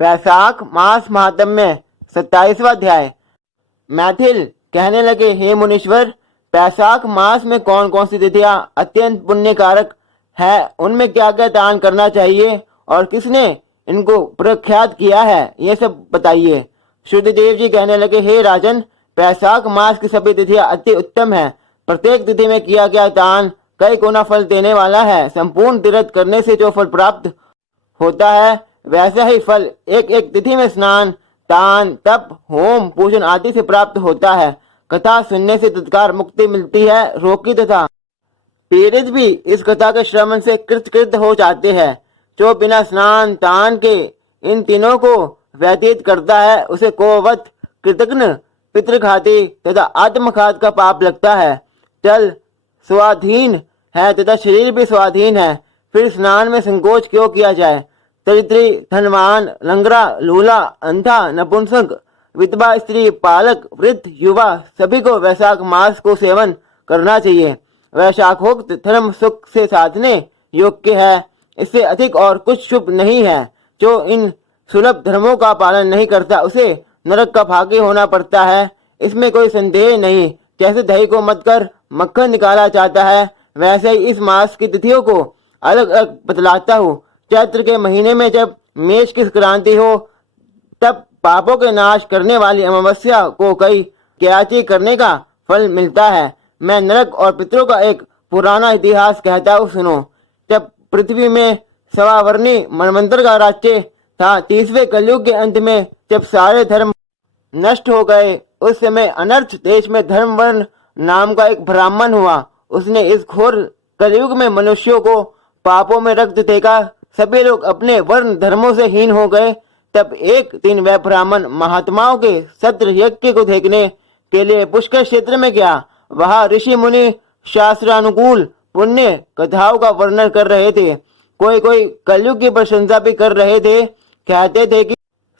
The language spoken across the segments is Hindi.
वैशाख मास महात्म्य 27वां अध्याय। मैथिल कहने लगे, हे मुनीश्वर, वैशाख मास में कौन कौन सी तिथियां अत्यंत पुण्यकारक है, उनमें क्या क्या दान करना चाहिए और किसने इनको प्रख्यात किया है, ये सब बताइए। शुद्धदेव जी कहने लगे, हे राजन, वैशाख मास की सभी तिथियां अति उत्तम है। प्रत्येक तिथि में किया गया दान कई गुना फल देने वाला है। संपूर्ण तीर्थ करने से जो फल प्राप्त होता है, वैसा ही फल एक एक तिथि में स्नान, दान, तप, होम, पूजन आदि से प्राप्त होता है। कथा सुनने से तत्काल मुक्ति मिलती है। रोगी तथा पीड़ित भी इस कथा के श्रवण से कृतकृत हो जाते हैं। जो बिना स्नान दान के इन तीनों को व्यतीत करता है, उसे कोवत, कृतघ्न, पितृघाती तथा आत्मघात का पाप लगता है। जल स्वाधीन है तथा शरीर भी स्वाधीन है, फिर स्नान में संकोच क्यों किया जाए। दरिद्री, धनवान, लंगड़ा, लूला, अंधा, नपुंसक, विधवा स्त्री, बालक, वृद्ध, युवा सभी को वैशाख मास को सेवन करना चाहिए। वैशाखोक्त धर्म सुख से साधने योग्य है, इससे अधिक और कुछ शुभ नहीं है। जो इन सुलभ धर्मों का पालन नहीं करता, उसे नरक का भागी होना पड़ता है, इसमें कोई संदेह नहीं। जैसे दही को मत कर मक्खन निकाला जाता है, वैसे ही इस मास की तिथियों को अलग अलग बतलाता हूँ। चैत्र के महीने में जब मेष की संक्रांति हो, तब पापों के नाश करने वाली अमावस्या को कई त्याची करने का फल मिलता है। मैं नरक और पितरों का एक पुराना इतिहास कहता हूँ, सुनो। जब पृथ्वी में सवावर्णी मनवंतर का राज्य था, 30वें कलयुग के अंत में जब सारे धर्म नष्ट हो गए, उस समय अनर्थ देश में धर्मवर्ण नाम का एक ब्राह्मण हुआ। उसने इस घोर कलयुग में मनुष्यों को पापों में रक्त देखा, सभी लोग अपने वर्ण धर्मों से हीन हो गए। तब एक दिन वह ब्राह्मण महात्माओं के सत्र यज्ञ को देखने के लिए पुष्कर क्षेत्र में गया। वहां ऋषि मुनि शास्त्रानुकूल पुण्य कथाओं का वर्णन कर रहे थे। कोई कोई कलयुग की प्रशंसा भी कर रहे थे। कहते थे कि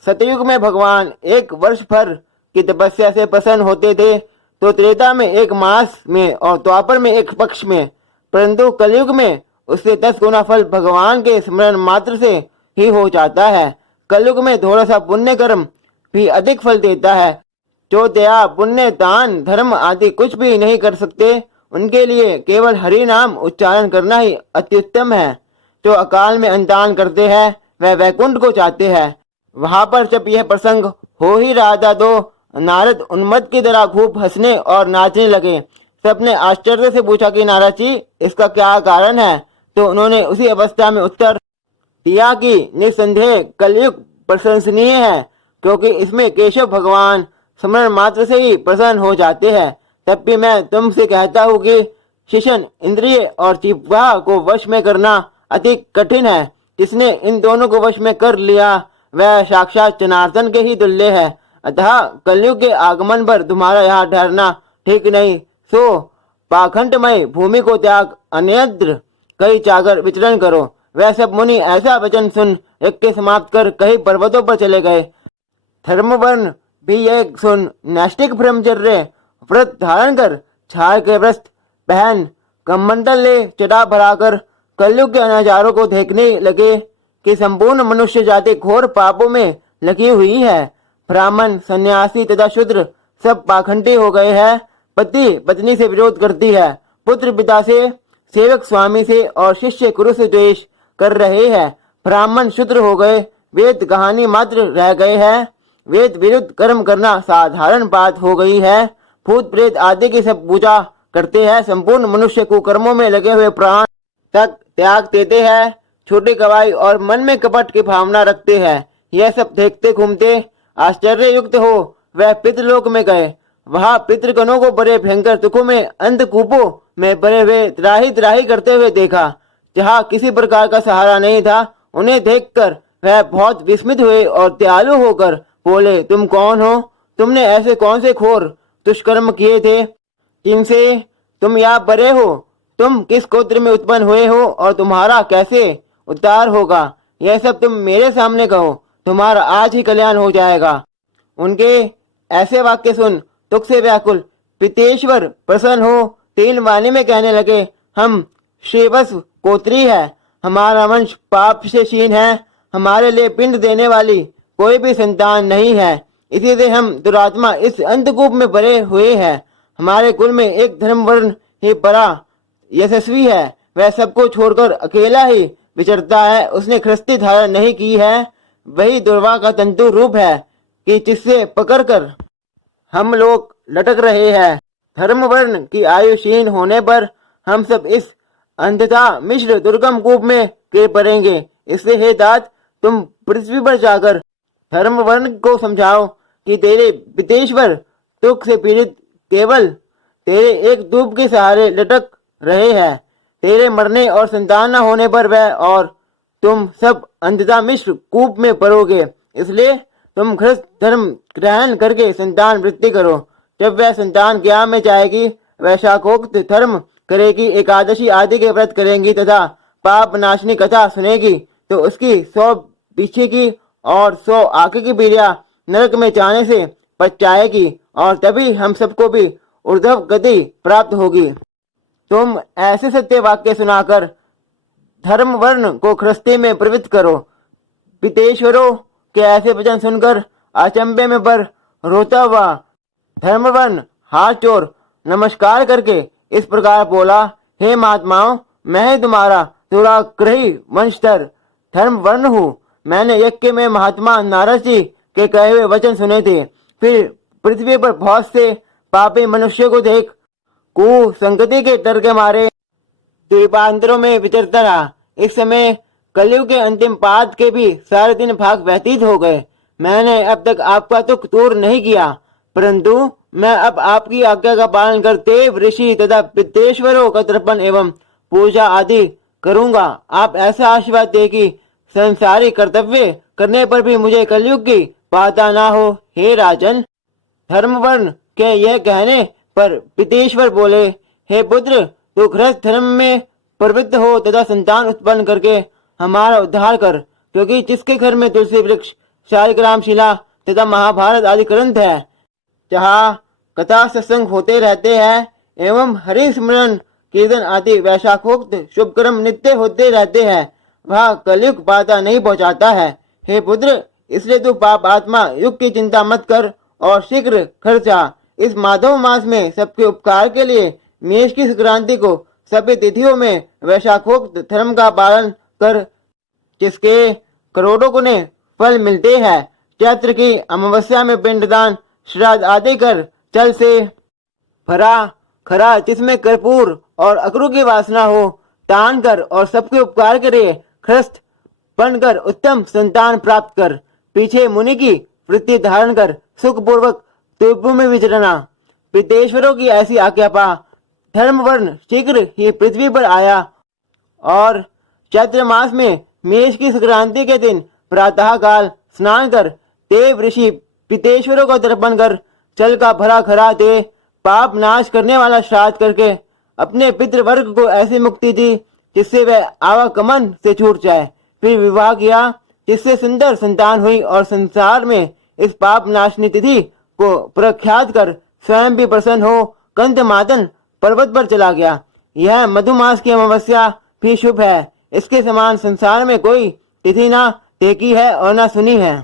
सतयुग में भगवान एक वर्ष भर की तपस्या से प्रसन्न होते थे, तो त्रेता में एक मास में और द्वापर में एक पक्ष में, परंतु कलयुग में उससे 10 गुना फल भगवान के स्मरण मात्र से ही हो जाता है। कलयुग में थोड़ा सा पुण्य कर्म भी अधिक फल देता है। जो दया, पुण्य, दान, धर्म आदि कुछ भी नहीं कर सकते, उनके लिए केवल हरि नाम उच्चारण करना ही अत्युत्तम है। जो अकाल में अंतान करते हैं, वह वैकुंठ को जाते हैं। वहां पर जब यह प्रसंग हो ही रहा था, तो नारद उन्मत्त की तरह खूब हंसने और नाचने लगे। सबने आश्चर्य से पूछा कि नारद जी, इसका क्या कारण है? तो उन्होंने उसी अवस्था में उत्तर दिया कि निसंदेह कलयुग प्रशंसनीय है, क्योंकि इसमें केशव भगवान स्मरण मात्र से ही प्रसन्न हो जाते हैं। तब भी मैं तुमसे कहता हूँ कि शिशन, इंद्रिय और जिह्वा को वश में करना अति कठिन है। जिसने इन दोनों को वश में कर लिया, वह साक्षात जनार्दन के ही तुल्य है। अतः कलयुग के आगमन पर तुम्हारा यहाँ ठहरना ठीक नहीं। सो पाखंडमय भूमि को त्याग अन्यत्र कई जाकर विचरण करो। वह सब मुनि ऐसा वचन सुन यज्ञ समाप्त कर कई पर्वतों पर चले गए। धर्मवर्ण भी यह सुन नैष्टिक ब्रह्मचर्य व्रत धारण कर छाल के वस्त्र पहन कमंडल ले चटा भराकर कलयुग के अनाचारों को देखने लगे कि संपूर्ण मनुष्य जाति घोर पापों में लगी हुई है। ब्राह्मण, सन्यासी तथा शूद्र सब पाखंडी हो गए हैं। पति पत्नी से विरोध करती है, पुत्र पिता से, सेवक स्वामी से और शिष्य गुरु से द्वेष कर रहे हैं। ब्राह्मण शूद्र हो गए, वेद कहानी मात्र रह गए हैं। वेद विरुद्ध कर्म करना साधारण बात हो गई है। भूत प्रेत आदि की सब पूजा करते हैं। संपूर्ण मनुष्य को कर्मों में लगे हुए प्राण तक त्याग देते हैं। छोटी गवाही और मन में कपट की भावना रखते हैं। यह सब देखते घूमते आश्चर्य युक्त हो वह पितृलोक में गए। वहां पितृगणों को बड़े भयंकर दुखों में अंधकूपों में बड़े हुए त्राही त्राही करते हुए देखा, जहाँ किसी प्रकार का सहारा नहीं था। उन्हें देखकर वह बहुत विस्मित हुए और दयालु होकर बोले, तुम कौन हो? तुमने ऐसे कौन से घोर दुष्कर्म किए थे जिनसे तुम यहाँ बड़े हो? तुम किस गोत्र में उत्पन्न हुए हो और तुम्हारा कैसे उद्धार होगा? यह सब तुम मेरे सामने कहो, तुम्हारा आज ही कल्याण हो जाएगा। उनके ऐसे वाक्य सुन दुख से व्याकुल पितेश्वर प्रसन्न हो 3 वाणी में कहने लगे, हम श्रीवत्स गोत्री है, हमारा वंश पाप से क्षीण है। हमारे लिए पिंड देने वाली कोई भी संतान नहीं है। इसी से हम दुरात्मा इस अंधकूप में भरे हुए हैं। हमारे कुल में एक धर्मवर्ण ही बड़ा यशस्वी है। वह सबको छोड़कर अकेला ही विचरता है। उसने ख्रिस्ती धारण नहीं की है। वही दुर्वा का तंतु रूप है कि जिससे पकड़कर हम लोग लटक रहे हैं। धर्म वर्ण की आयु क्षीण होने पर हम सब इस अंधता मिश्र दुर्गम कूप में गिर पड़ेंगे। इसलिए हे तात, तुम पृथ्वी पर जाकर धर्म वर्ण को समझाओ कि तेरे पितेश्वर दुख से पीड़ित केवल तेरे एक धूप के सहारे लटक रहे हैं। तेरे मरने और संतान न होने पर वह और तुम सब अंधता मिश्र कूप में पड़ोगे। इसलिए तुम ख्रिस्त धर्म ग्रहण करके संतान वृद्धि करो। जब वह संतान ज्ञान में जाएगी, वह शाखोक्त धर्म करेगी, एकादशी आदि के व्रत करेंगी तथा पाप नाशनी कथा सुनेगी, तो उसकी 100 पीछे की और 100 आगे की पीढ़ियां नरक में जाने से बच जाएगी और तभी हम सबको भी ऊर्ध्व गति प्राप्त होगी। तुम ऐसे सत्य वाक्य सुनाकर धर्म वर्ण को ख्रिस्ती में प्रवृत्त करो। पितेश्वरों के ऐसे वचन सुनकर अचंभे में पर रोता हुआ धर्मवर्ण हाथ जोड़ नमस्कार करके इस प्रकार बोला, हे महात्माओं, मैं ही तुम्हारा दुराग्रही वंशधर धर्म वर्ण हूँ। मैंने यज्ञ में महात्मा नारद जी के कहे हुए वचन सुने थे। फिर पृथ्वी पर बहुत से पापी मनुष्यों को देख कुसंगति के डर के मारे द्वीपांतरों में विचरता रहा। इस समय कलयुग के अंतिम पाद के भी सारे दिन भाग व्यतीत हो गए। मैंने अब तक आपका दुख दूर नहीं किया, परंतु मैं अब आपकी आज्ञा का पालन कर देव ऋषि तथा पितेश्वरों का तर्पण एवं पूजा आदि करूंगा। आप ऐसा आशीर्वाद दे कि संसारी कर्तव्य करने पर भी मुझे कलयुग की बाधा ना हो। हे राजन, धर्मवर्ण के यह कहने पर पितेश्वर बोले, हे पुत्र, तू ख्रिस्त धर्म में प्रवृत्त हो तथा संतान उत्पन्न करके हमारा उद्धार कर, क्योंकि जिसके घर में तुलसी वृक्ष, शालिग्राम शिला तथा महाभारत आदि ग्रंथ है, जहाँ कथा सत्संग होते रहते हैं एवं हरि स्मरण कीर्तन आदि वैशाखोक्त शुभ कर्म नित्य होते रहते हैं, वह कलयुग बाधा नहीं पहुँचाता है। हे पुत्र, इसलिए तू पाप आत्मा युग की चिंता मत कर और शीघ्र घर जा। इस माधव मास में सबके उपकार के लिए मेष की संक्रांति को सभी तिथियों में वैशाखोक्त धर्म का पालन कर, जिसके करोड़ों गुने फल मिलते हैं। चैत्र की अमावस्या में पिंडदान श्राद्ध आदि कर जल से भरा खरा जिसमें कर्पूर और अकरू की वासना हो, दान कर और सबके उपकार करे। ख्रिस्त बनकर उत्तम संतान प्राप्त कर। पीछे मुनि की वृत्ति धारण कर सुखपूर्वक द्वीपों में विचरना। पितेश्वरों की ऐसी आज्ञा पा धर्मवर्ण शीघ्र ही पृथ्वी पर आया और चैत्र मास में मेष की संक्रांति के दिन प्रातः काल स्नान कर देव ऋषि पितेश्वरों को तर्पण कर जल का भरा खरा दे पाप नाश करने वाला श्राद्ध करके अपने पितृवर्ग को ऐसी मुक्ति दी जिससे वह आवागमन से छूट जाए। फिर विवाह किया जिससे सुंदर संतान हुई और संसार में इस पाप नाशनी तिथि को प्रख्यात कर स्वयं भी प्रसन्न हो कंद मादन पर्वत पर चला गया। यह मधुमास की अमावस्या भी शुभ है। इसके समान संसार में कोई तिथि ना देखी है और ना सुनी है।